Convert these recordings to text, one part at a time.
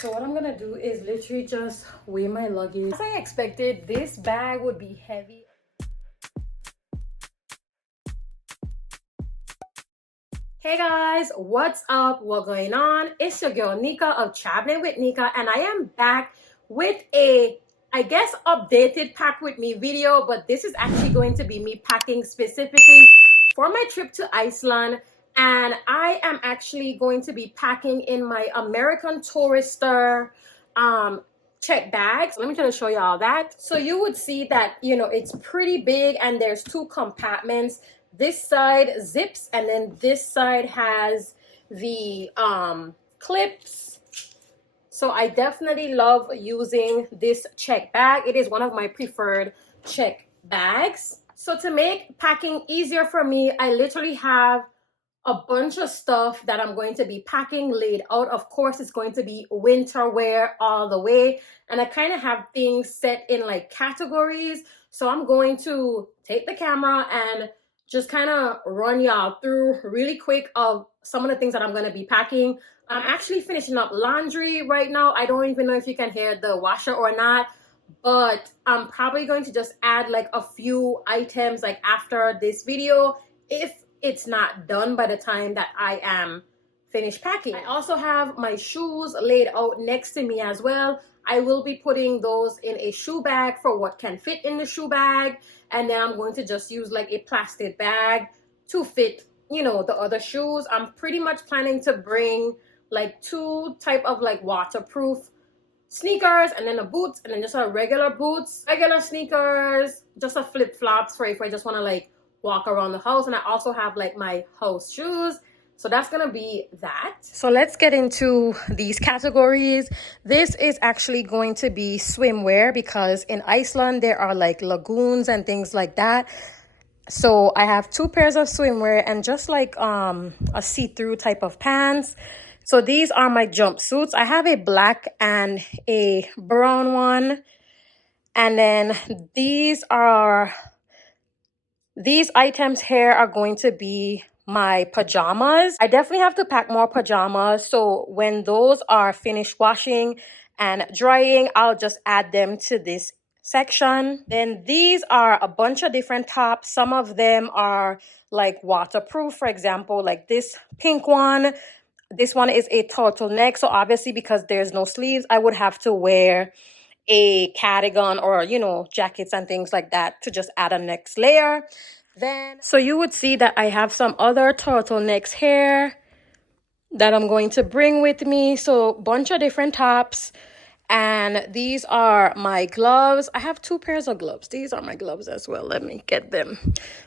So what I'm gonna do is literally just weigh my luggage. As I expected, this bag would be heavy. Hey guys, what's up? What's going on? It's your girl Nika of Traveling with Nika, and I am back with a, I guess, updated pack with me video, but this is actually going to be me packing specifically for my trip to Iceland. And I am actually going to be packing in my American Tourister check bags. Let me try to show y'all that. So you would see that, it's pretty big and there's two compartments. This side zips and then this side has the clips. So I definitely love using this check bag. It is one of my preferred check bags. So to make packing easier for me, I literally have a bunch of stuff that I'm going to be packing laid out. Of course, it's going to be winter wear all the way. And I kind of have things set in like categories. So I'm going to take the camera and just kind of run y'all through really quick of some of the things that I'm going to be packing. I'm actually finishing up laundry right now. I don't even know if you can hear the washer or not, but I'm probably going to just add like a few items like after this video if it's not done by the time that I am finished packing. I also have my shoes laid out next to me as well. I will be putting those in a shoe bag for what can fit in the shoe bag, and then I'm going to just use like a plastic bag to fit, the other shoes. I'm pretty much planning to bring like two type of like waterproof sneakers and then a boots and then just a regular boots, regular sneakers, just a flip-flops for if I just want to like walk around the house. And I also have like my house shoes. So that's gonna be that. So let's get into these categories. This is actually going to be swimwear because in Iceland there are like lagoons and things like that. So I have two pairs of swimwear and just like a see-through type of pants. So these are my jumpsuits. I have a black and a brown one. And then these items here are going to be my pajamas. I definitely have to pack more pajamas. So when those are finished washing and drying, I'll just add them to this section. Then these are a bunch of different tops. Some of them are like waterproof, for example, like this pink one. This one is a turtleneck. So obviously because there's no sleeves, I would have to wear a cardigan or, jackets and things like that to just add a next layer. Then, so you would see that I have some other turtlenecks here that I'm going to bring with me. So bunch of different tops. And these are my gloves. I have two pairs of gloves. These are my gloves as well. Let me get them.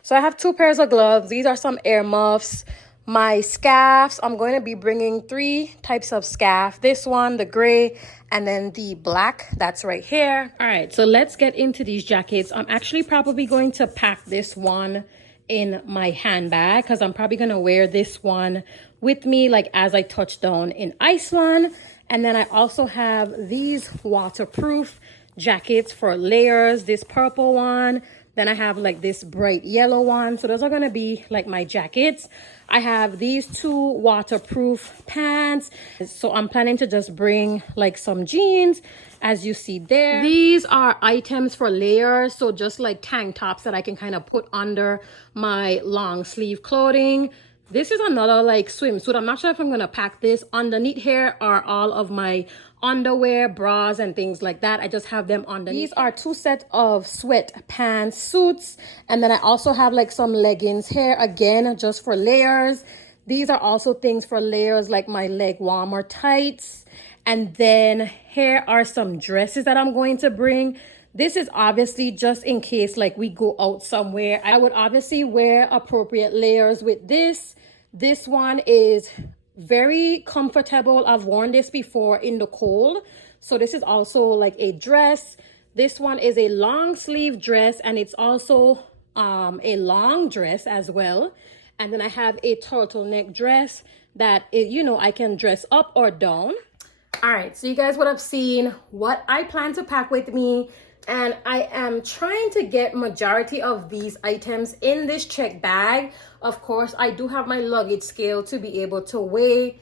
So I have two pairs of gloves. These are some earmuffs. My scarves, I'm going to be bringing three types of scarf. This one, the gray, and then the black, that's right here. All right, so let's get into these jackets. I'm actually probably going to pack this one in my handbag because I'm probably going to wear this one with me like as I touch down in Iceland. And then I also have these waterproof jackets for layers, this purple one. Then I have like this bright yellow one. So those are going to be like my jackets. I have these two waterproof pants. So I'm planning to just bring like some jeans as you see there. These are items for layers. So just like tank tops that I can kind of put under my long sleeve clothing. This is another like swimsuit. I'm not sure if I'm going to pack this. Underneath here are all of my underwear, bras, and things like that. I just have them underneath. These are two sets of sweatpants suits. And then I also have like some leggings here, again, just for layers. These are also things for layers like my leg warmer tights. And then here are some dresses that I'm going to bring. This is obviously just in case like we go out somewhere. I would obviously wear appropriate layers with this. This one is very comfortable. I've worn this before in the cold. So this is also like a dress. This one is a long sleeve dress and it's also a long dress as well. And then I have a turtleneck dress that I can dress up or down. All right, so you guys would have seen what I plan to pack with me. And I am trying to get majority of these items in this check bag. Of course, I do have my luggage scale to be able to weigh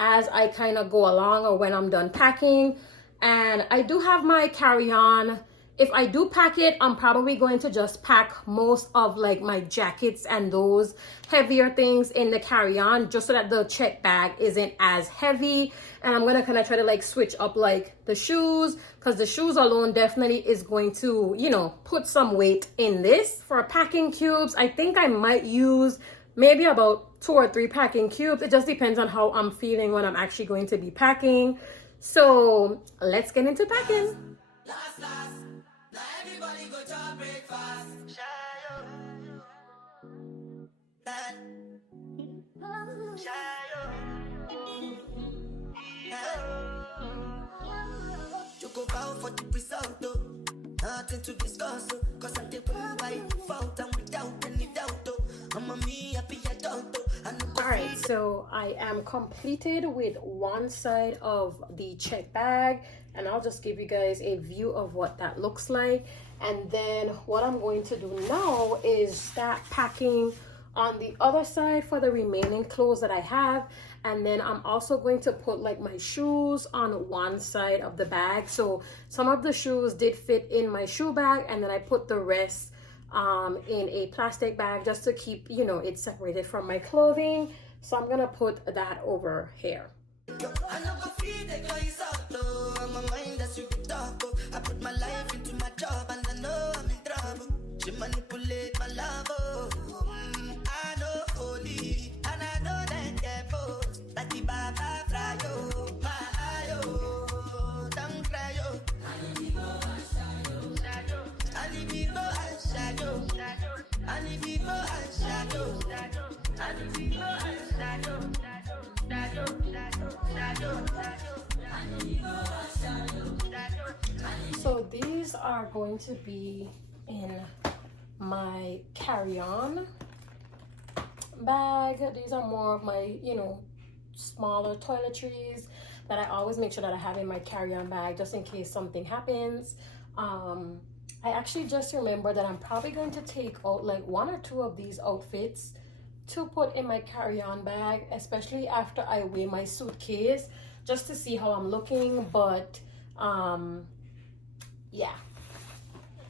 as I kind of go along or when I'm done packing. And I do have my carry-on. If I do pack it, I'm probably going to just pack most of like my jackets and those heavier things in the carry-on, just so that the check bag isn't as heavy. And I'm gonna kind of try to like switch up like the shoes, because the shoes alone definitely is going to, you know, put some weight in this. For packing cubes, I think I might use maybe about 2 or 3 packing cubes. It just depends on how I'm feeling when I'm actually going to be packing. So let's get into packing. Now everybody go to breakfast. You go bow for the result, though. Nothing to discuss, though. Cause I'm the one why fault and without any doubt, though. I'm a me happy adult, though. Alright, so I am completed with one side of the check bag, and I'll just give you guys a view of what that looks like. And then what I'm going to do now is start packing on the other side for the remaining clothes that I have. And then I'm also going to put like my shoes on one side of the bag. So some of the shoes did fit in my shoe bag, and then I put the rest in a plastic bag just to keep, you know, it separated from my clothing. So I'm gonna put that over here. I put my life into my job and I know I'm in trouble. She manipulate my love, I know holy and I know that devil. Like the Baba Frayo, my ayo, don't cry yo. So these are going to be in my carry-on bag. These are more of my, you know, smaller toiletries that I always make sure that I have in my carry-on bag just in case something happens. I actually just remember that I'm probably going to take out like 1 or 2 of these outfits to put in my carry-on bag, especially after I weigh my suitcase, just to see how I'm looking. But yeah,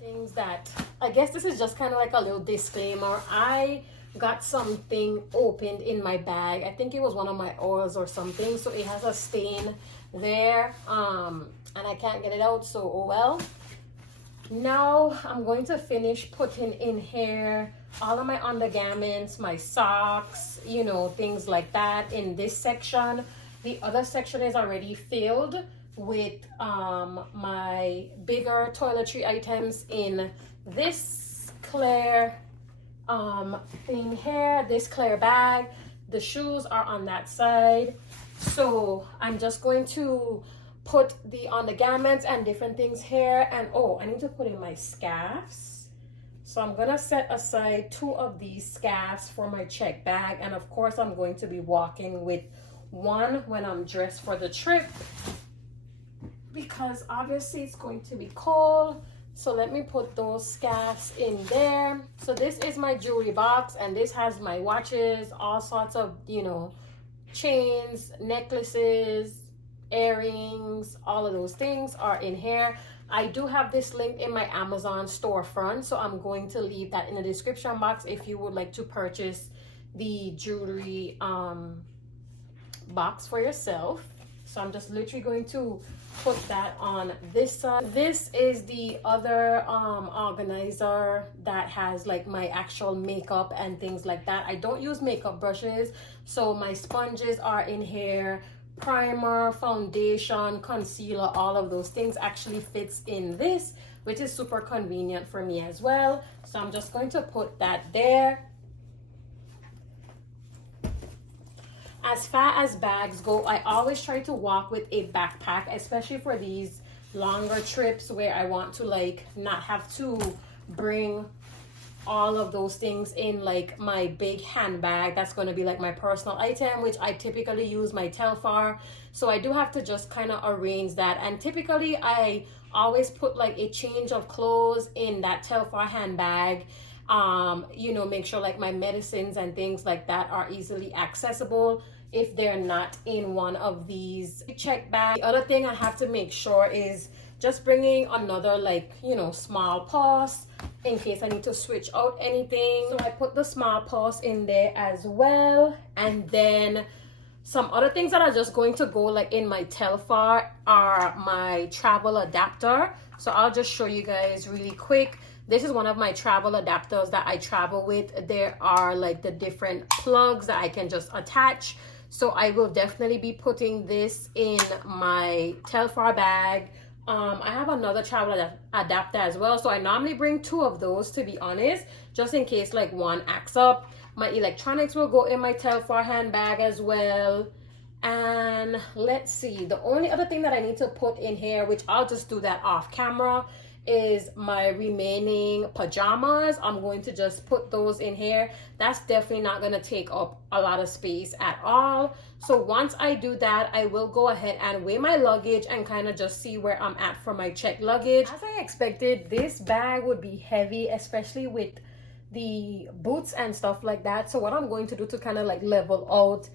things that I guess this is just kind of like a little disclaimer. I got something opened in my bag. I think it was one of my oils or something, so it has a stain there, and I can't get it out, so oh well. Now I'm going to finish putting in here all of my undergarments, my socks, you know, things like that in this section. The other section is already filled with my bigger toiletry items in this clear thing here, this clear bag. The shoes are on that side. So I'm just going to put the undergarments and different things here. And oh, I need to put in my scarves. So I'm gonna set aside 2 of these scarves for my check bag. And of course I'm going to be walking with one when I'm dressed for the trip, because obviously it's going to be cold. So let me put those scarves in there. So this is my jewelry box, and this has my watches, all sorts of, you know, chains, necklaces, earrings, all of those things are in here. I do have this linked in my Amazon storefront, so I'm going to leave that in the description box if you would like to purchase the jewelry box for yourself. So I'm just literally going to put that on this side. This is the other organizer that has like my actual makeup and things like that. I don't use makeup brushes, so my sponges are in here. Primer, foundation, concealer, all of those things actually fits in this, which is super convenient for me as well. So I'm just going to put that there. As far as bags go, I always try to walk with a backpack, especially for these longer trips where I want to like not have to bring all of those things in like my big handbag. That's going to be like my personal item, which I typically use my Telfar. So I do have to just kind of arrange that. And typically I always put like a change of clothes in that Telfar handbag. You know, make sure like my medicines and things like that are easily accessible. if they're not in one of these check bags. The other thing I have to make sure is just bringing another, like, you know, small purse in case I need to switch out anything. So I put the small purse in there as well. And then some other things that are just going to go like in my Telfar are my travel adapter. So I'll just show you guys really quick. This is one of my travel adapters that I travel with. There are like the different plugs that I can just attach. So I will definitely be putting this in my Telfar bag. I have another travel adapter as well. So I normally bring 2 of those, to be honest, just in case like one acts up. My electronics will go in my Telfar handbag as well. And let's see, the only other thing that I need to put in here, which I'll just do that off camera, is my remaining pajamas. I'm going to just put those in here. That's definitely not going to take up a lot of space at all. So once I do that, I will go ahead and weigh my luggage and kind of just see where I'm at for my checked luggage. As I expected, this bag would be heavy, especially with the boots and stuff like that. So what I'm going to do to kind of like level out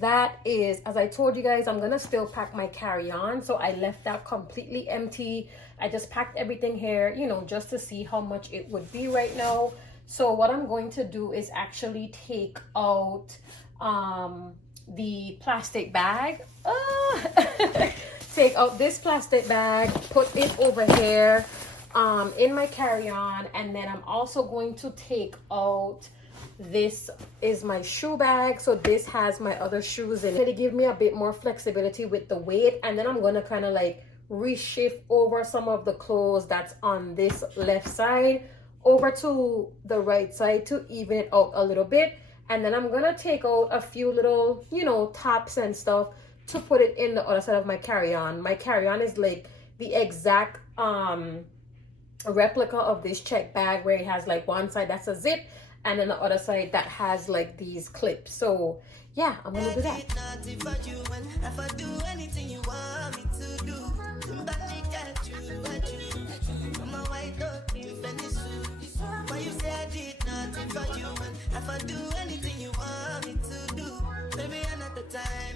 that is, as I told you guys, I'm gonna still pack my carry-on. So I left that completely empty. I just packed everything here, you know, just to see how much it would be right now. So what I'm going to do is actually take out the plastic bag. Take out this plastic bag, put it over here in my carry-on, and then I'm also going to take out, this is my shoe bag. So this has my other shoes in it to give me a bit more flexibility with the weight. And then I'm going to kind of like reshift over some of the clothes that's on this left side over to the right side to even it out a little bit. And then I'm going to take out a few little, you know, tops and stuff to put it in the other side of my carry-on. My carry-on is like the exact replica of this check bag, where it has like one side that's a zip and then the other side that has like these clips. So yeah, I'm gonna do that.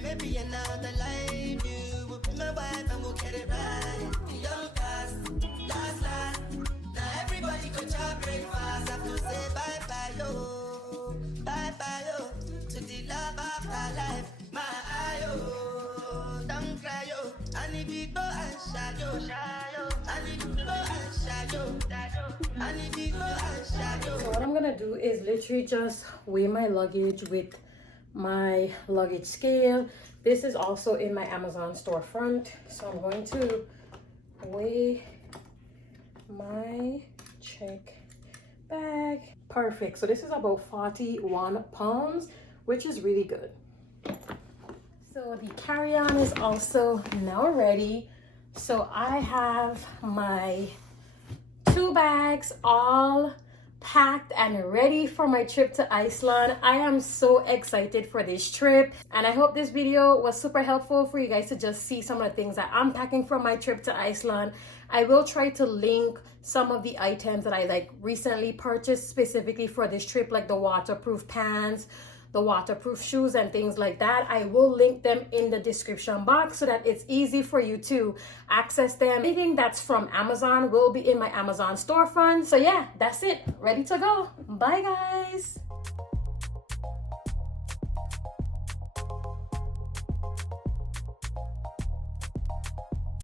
Maybe another life, you will be my wife and we'll get it right. Young cast, last. Now everybody go to breakfast. Have to say bye bye yo, to the love of my life. My eye don't cry yo. I need to go and shadow. I need to go and shadow. I need to go and shadow. So what I'm gonna do is literally just weigh my luggage with my luggage scale. This is also in my Amazon storefront. So I'm going to weigh my check bag. Perfect. So this is about 41 pounds, which is really good. So the carry-on is also now ready. So I have my 2 bags all packed and ready for my trip to Iceland. I am so excited for this trip, and I hope this video was super helpful for you guys to just see some of the things that I'm packing for my trip to Iceland. I will try to link some of the items that I like recently purchased specifically for this trip, like the waterproof pants, the waterproof shoes and things like that. I will link them in the description box so that it's easy for you to access them. Anything that's from Amazon will be in my Amazon storefront. So yeah, that's it. Ready to go. Bye guys.